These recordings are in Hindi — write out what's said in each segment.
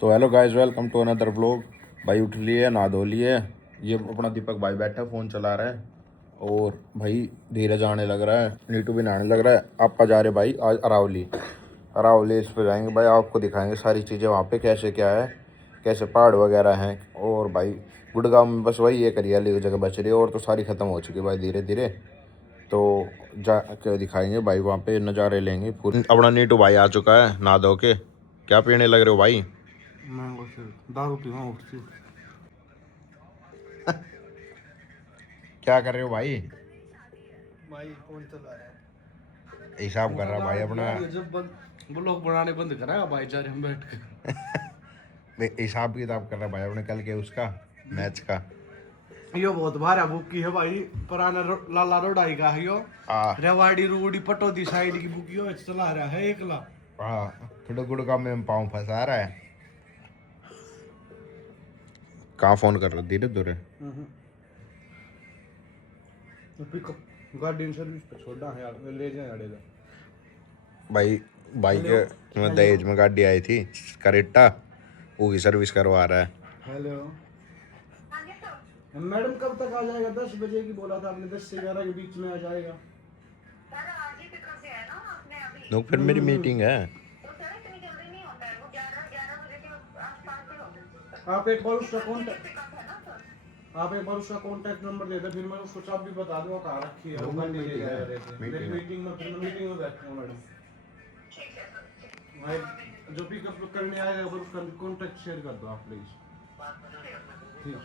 तो hello guys, welcome to another vlog. भाई उठ लिए, नहा धो लिए। ये अपना दीपक भाई बैठा फ़ोन चला रहा है और भाई धीरे जाने लग रहा है। नीटू भी नहाने लग रहा है। आपका जा रहे भाई आज अरावली। अरावली इस पर जाएंगे भाई, आपको दिखाएंगे सारी चीज़ें वहाँ पे कैसे क्या है, कैसे पहाड़ वगैरह हैं। और भाई गुड़गांव में बस वही एक हरियाली की जगह बच रही है और तो सारी ख़त्म हो चुकी है भाई धीरे धीरे। तो जा के दिखाएंगे भाई, वहाँ पे नज़ारे लेंगे पूरे। अपना नीटू भाई आ चुका है नहा धो के। क्या पीने लग रहे हो भाई? मैंगो शेक दारू पीवा उठती। क्या कर रहे हो भाई? भाई कौन चला रहा है? हिसाब कर रहा भाई अपना। जब ब्लॉग बनाने बंद करा भाई जा रहे हम बैठ के हिसाब किताब कर रहा भाई अपने कल के उसका मैच का। यो बहुत भारा बुक की है भाई, पुराना लाला रोडाई का है यो। रेवाड़ी रोडी पटौदी साइड की बुक यो चला रहा है एकला। हाँ, थोड़ा गुड़गांव में पाँव फंसा रहा है। कहाँ फोन कर रहा? धीरे धीरे पिकअप गाड़ी सर्विस पे छोड़ा है यार, ले जाए अड़ेगा भाई। भाई के मैं दहेज में गाड़ी आई थी करेटा, वो की सर्विस करवा रहा है। हेलो मैडम, कब तक आ जाएगा? 10 बजे की बोला था आपने, 10 से 11 के बीच में आ जाएगा। तो फिर मेरी मीटिंग है। आप एक बार उसका कॉन्टैक्ट नंबर दे दे, फिर मैं उसको चाबी बता दूंगा कहाँ रखी है। वो गाड़ी ले जा रहे थे मीटिंग में, फिर मीटिंग में बैठे हैं मैडम। भाई जो पिकअप करने आएगा पर उसका कॉन्टैक्ट शेयर कर दो आप प्लीज। ठीक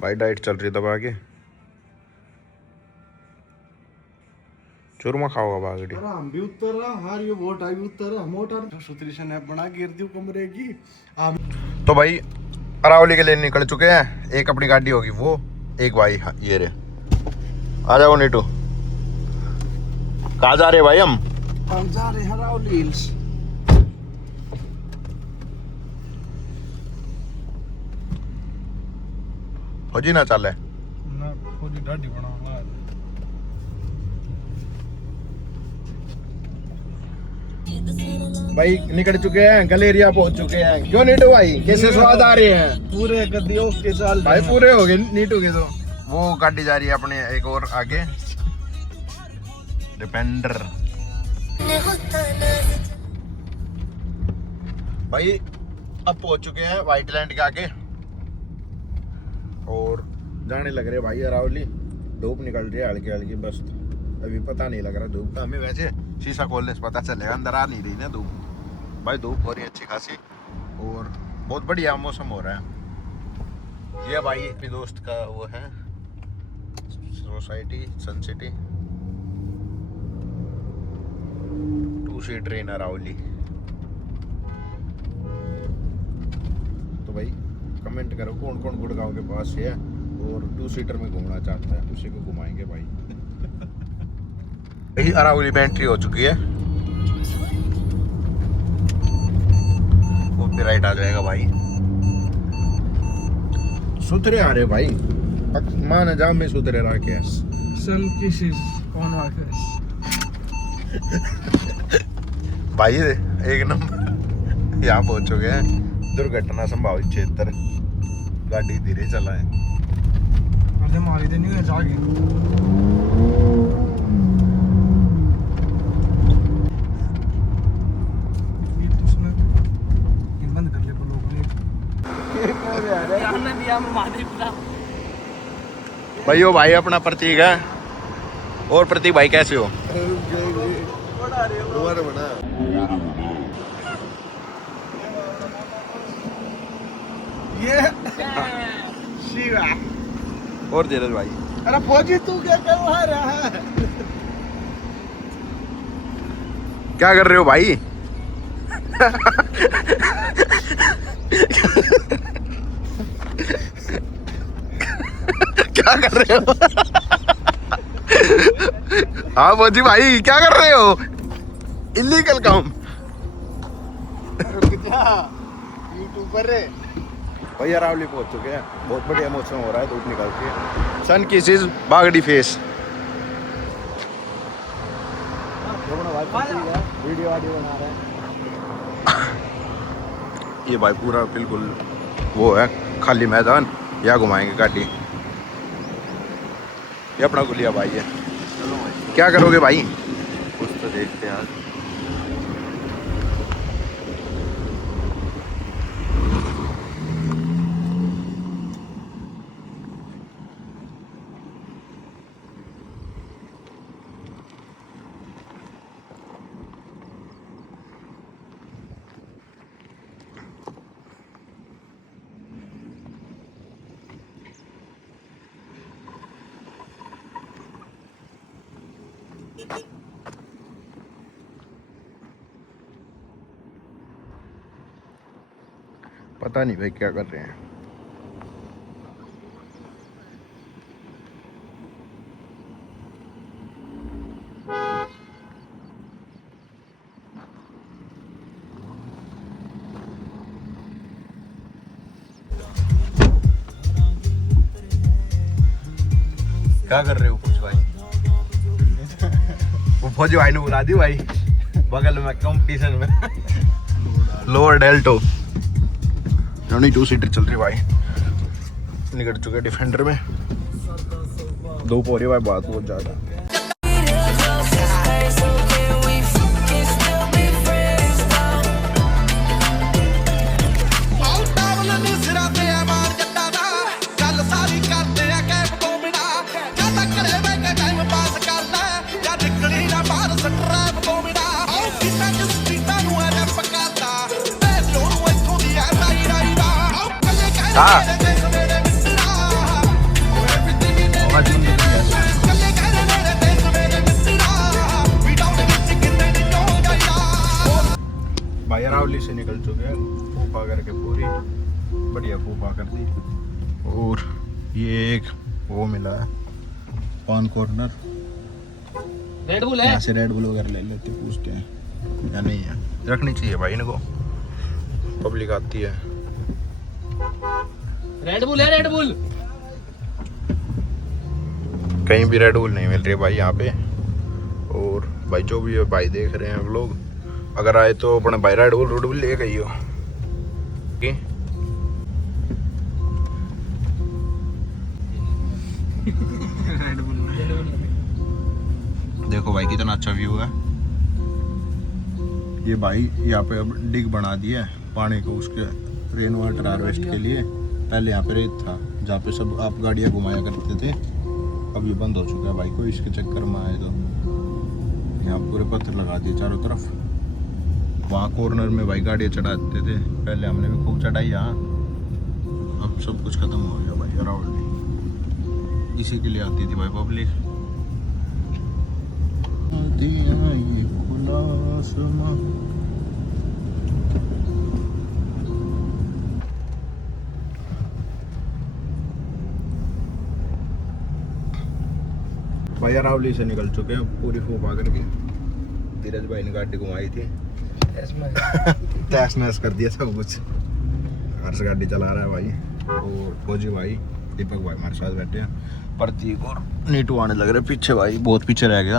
भाई डाइट चल रही दबा के। चूरमा खाओगा बागड़ी। अरे हम भी उतर रहा हार, ये वोट आई भी उतर रहा हम उतर सुतरी से नैप बना गिर दी कमरे की। तो भाई अरावली के लिए निकल चुके हैं। एक अपनी गाड़ी होगी वो, एक भाई ये रे। आ जाओ नीटू। कहाँ जा रहे भाई? हम जा रहे हैं अरावली हिल्स। फौजी ना चले ना फौजी गाड़ी बनाऊंगा। भाई निकल चुके हैं, गलेरिया पहुंच चुके हैं। क्यों नीटू भाई, कैसे स्वाद आ रहे हैं? पूरे गद्दियों के साल भाई पूरे हो गए नीटू के। तो वो गाड़ी जा रही है अपने एक और आगे, डिपेंडर। भाई अब पहुंच चुके हैं व्हाइट लैंड के आगे और जाने लग रहे भाई अरावली। धूप निकल रही है हल्की हल्की, बस अभी पता नहीं लग रहा धूप का हमें। वैसे शीशा खोलने से पता चलेगा, अंदर आ नहीं रही ना धूप। भाई धूप हो रही है अच्छी खासी और बहुत बढ़िया मौसम हो रहा है। ये भाई अपने दोस्त का वो है सोसाइटी सन सिटी 2 सीट ट्रेन अरावली। तो भाई कमेंट करो कौन कौन गुड़गांव के पास है और 2 सीटर में घूमना चाहता है, उसी को घुमाएंगे भाई। यही अरावली में एंट्री हो चुकी है। वो पे राइट आ जाएगा भाई। सुथरे आ रहे भाई, मान जाम में सुथरे रखे। सन किसिस ऑन वाकर्स भाई एक नंबर। यहाँ पहुंच चुके हैं दुर्घटना संभावित क्षेत्र। गाड़ी धीरे चलाएं। अरे मारी देनी है जाके। बंद कर ले भाई वो भाई अपना प्रतीक है। और प्रतीक भाई कैसे हो? ये शिवा और धीरज भाई। अरे फौजी तू क्या करवा रहा है? क्या कर रहे हो भाई? क्या कर रहे हो? हाँ फौजी भाई क्या कर रहे हो? इलीगल काम। यूट्यूबर है भाई अरावली पहुंच चुके हैं। बहुत बढ़िया मौसम हो रहा है, धूप निकल के। सन किसिस बागड़ी फेस। वीडियो बना रहे हैं। ये भाई पूरा बिल्कुल वो है खाली मैदान, यहाँ घुमाएंगे गाड़ी। ये अपना गुलिया भाई है। चलो भाई क्या करोगे भाई? कुछ तो देखते हैं आज। पता नहीं भाई क्या कर रहे हैं। क्या कर रहे हो कुछ भाई? वो फौजी भाई ने बुला दी भाई बगल में कंपटीशन में। लोअर डेल्टो 2 सीटर चल रही भाई। निकल चुके डिफेंडर में। धूप हो रही है भाई बात बहुत ज्यादा। भाई अरावली से निकल चुके हैं फूफा करके, पूरी बढ़िया फूफा कर दी। और ये एक वो मिला है पान कॉर्नर, रेड बुल है, यहाँ से रेड बुल वगैरह ले लेते, पूछते हैं या नहीं है। रखनी चाहिए भाई इनको, पब्लिक आती है। रेड बुल है, रेड बुल। कहीं भी रेड बुल नहीं मिल रही भाई यहाँ पे। और भाई जो भी है भाई देख रहे हैं लोग, अगर आए तो अपने भाई रेड बुल ले गई हो। देखो भाई कितना अच्छा व्यू है। ये भाई यहाँ पे अब डिग बना दिया है पानी को, उसके रेन वाटर हार्वेस्ट के लिए। पहले यहाँ पे रेत था जहाँ पे सब आप गाड़ियाँ घुमाया करते थे, अब ये बंद हो चुका है भाई। कोई इसके चक्कर में आए तो यहाँ पूरे पत्थर लगा दिए चारों तरफ। वहाँ कॉर्नर में भाई गाड़ियाँ चढ़ाते थे पहले, हमने भी खूब चढ़ाई यहाँ। अब सब कुछ खत्म हो गया भाई अरावली। इसी के लिए आती थी भाई पब्लिक। भाई अरावली से निकल चुके हैं पूरी फूफ आकर के। धीरज भाई ने गाड़ी घुमाई थी, तहस नहस कर दिया सब कुछ। हर्ष गाड़ी चला रहा है भाई, और फौजी भाई दीपक भाई हमारे साथ बैठे हैं। प्रतीक और नीटू आने लग रहे पीछे भाई, बहुत पीछे रह गया।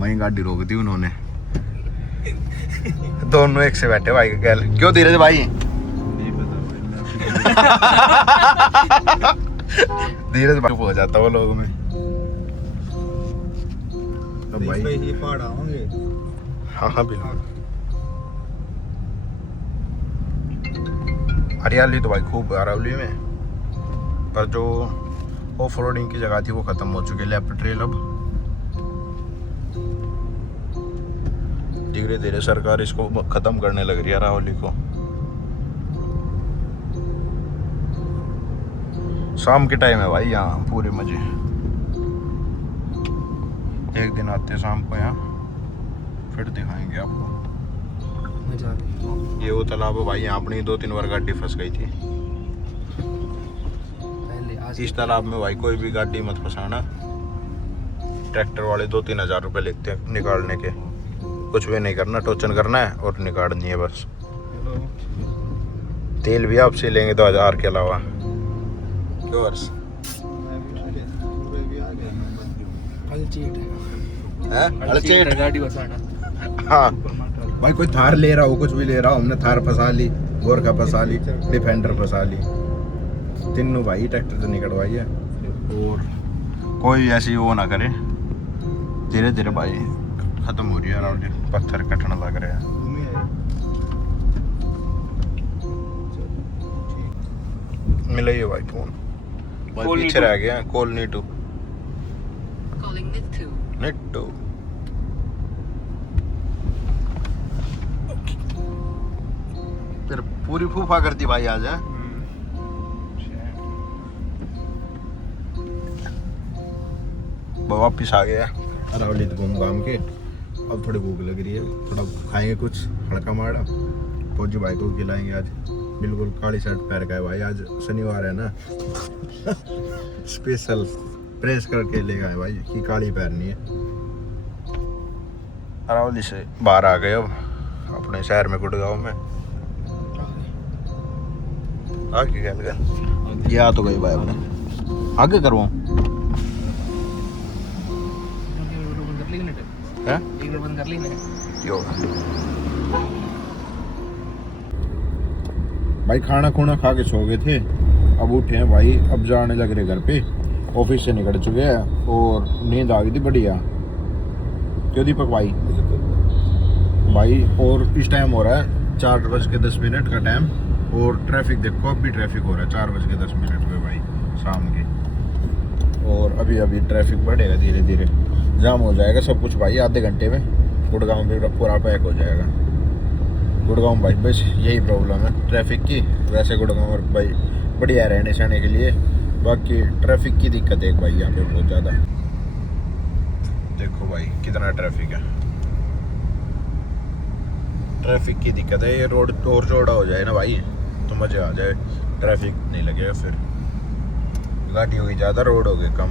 वहीं गाड़ी रोक दी उन्होंने। दोनों एक से बैठे भाई क्या क्यों धीरज भाई? धीरज भाई हो जाता वो लोगों में। तो भाई ये पहाड़ आओगे। हाँ हाँ बिल्कुल। हरियाली तो भाई खूब अरावली में, पर जो ऑफ रोडिंग की जगह थी वो खत्म हो चुकी है। लेफ्ट ट्रेल अब धीरे धीरे सरकार इसको खत्म करने लग रही है अरावली को। शाम के टाइम है भाई यहाँ पूरे मजे। एक दिन आते हैं शाम को यहाँ, फिर दिखाएंगे आपको। ये वो तालाब है भाई, यहाँ अपनी 2-3 बार गाड़ी फंस गई थी। इस तालाब में भाई कोई भी गाड़ी मत फंसाना। ट्रैक्टर वाले 2-3 हज़ार रुपये लेते हैं निकालने के। कुछ भी नहीं करना, टोचन करना है और निकालनी है बस। तेल भी आपसे लेंगे 2000 के अलावा। गाड़ी बसाना। हाँ भाई कोई थार ले रहा हो, कुछ भी ले रहा हो, हमने थार फंसा ली। गोरखा फंसा ली, डिफेंडर फंसा ली, तीनों भाई ट्रैक्टर से निकलवाई है। और कोई ऐसी वो ना करे, धीरे धीरे भाई खत्म हो रही है रावली, पत्थर कटने लग रहे हैं। मिला ही है भाई फोन, पीछे रह गया कॉल नीटू निट्टू। फिर पूरी फूफा कर दी भाई आज है। वापिस आ गया अरावली घूम घाम के। अब थोड़ी भूख लग रही है, थोड़ा खाएंगे कुछ हड़का मारा। फौजी भाई को खिलाएंगे आज। बिल्कुल काली शर्ट पहन का है भाई, आज शनिवार है ना। स्पेशल प्रेस करके ले गए भाई कि काली पहननी है। अरावली से बाहर आ गए अब अपने शहर में, गुड़गांव में आगे गल ये आ तो गई भाई अपने आगे करवाऊँ भाई। खाना खूना खा के सो गए थे, अब उठे हैं भाई, अब जाने लग रहे घर पे। ऑफिस से निकल चुके हैं और नींद आ गई थी बढ़िया। क्यों दीपक भाई? भाई और इस टाइम हो रहा है 4:10 का टाइम, और ट्रैफिक देखो, अब भी ट्रैफिक हो रहा है 4:10 पे भाई शाम के। और अभी अभी ट्रैफिक बढ़ेगा धीरे धीरे, जाम हो जाएगा सब कुछ भाई। आधे घंटे में गुड़गांव में पूरा पैक हो जाएगा। गुड़गांव भाई बस यही प्रॉब्लम है ट्रैफिक की। वैसे गुड़गांव भाई बढ़िया है रहने सहने के लिए, बाकी ट्रैफिक की दिक्कत है भाई यहाँ पे बहुत ज़्यादा। देखो भाई कितना ट्रैफिक है, ट्रैफिक की दिक्कत है। ये रोड और चौड़ा हो जाए ना भाई तो मज़ा आ जाए, ट्रैफिक नहीं लगेगा। फिर गाड़ी होगी ज़्यादा, रोड हो गए कम,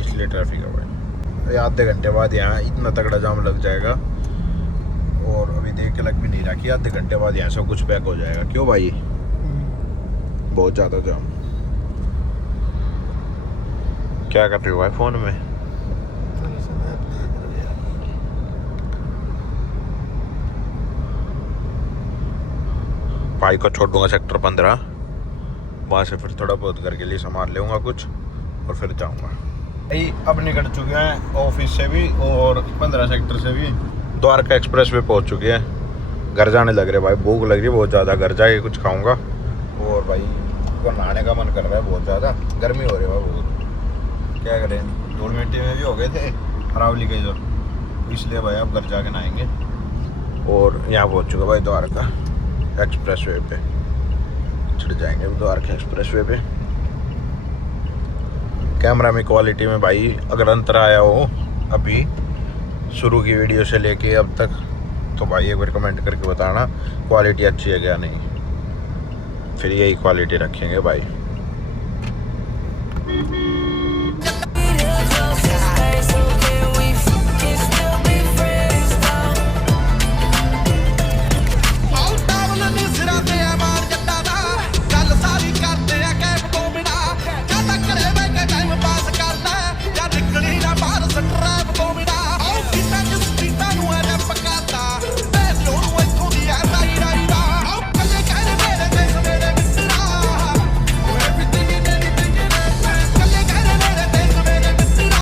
इसलिए ट्रैफिक है भाई। आधे घंटे बाद यहाँ इतना तगड़ा जाम लग जाएगा, और अभी देख के लग भी नहीं रहा कि आधे घंटे बाद यहाँ सब कुछ पैक हो जाएगा। क्यों भाई? बहुत ज़्यादा जाम। क्या कर रहे हो भाई फ़ोन में? भाई को छोड़ दूंगा सेक्टर 15, वहाँ से फिर थोड़ा बहुत घर के लिए सामान लेऊंगा कुछ और फिर जाऊंगा। भाई अब निकल चुके हैं ऑफिस से भी और 15 सेक्टर से भी, द्वारका एक्सप्रेस पे पहुँच चुके हैं। घर जाने लग रहे भाई, भूख लग रही है बहुत ज़्यादा, घर जाके कुछ खाऊंगा। और भाई को नहाने का मन कर रहा है बहुत ज़्यादा, गर्मी हो रही है भाई बहुत। क्या करें, धूल मिट्टी में भी हो गए थे अरावली के जो, इसलिए भाई अब घर जाके नहाएंगे। और यहाँ पहुँच चुका भाई द्वारका एक्सप्रेस वे पे, चढ़ जाएंगे द्वारका एक्सप्रेस वे पे। कैमरा में क्वालिटी में भाई अगर अंतर आया हो अभी शुरू की वीडियो से लेके अब तक, तो भाई एक बार कमेंट करके बताना क्वालिटी अच्छी है क्या नहीं, फिर यही क्वालिटी रखेंगे भाई।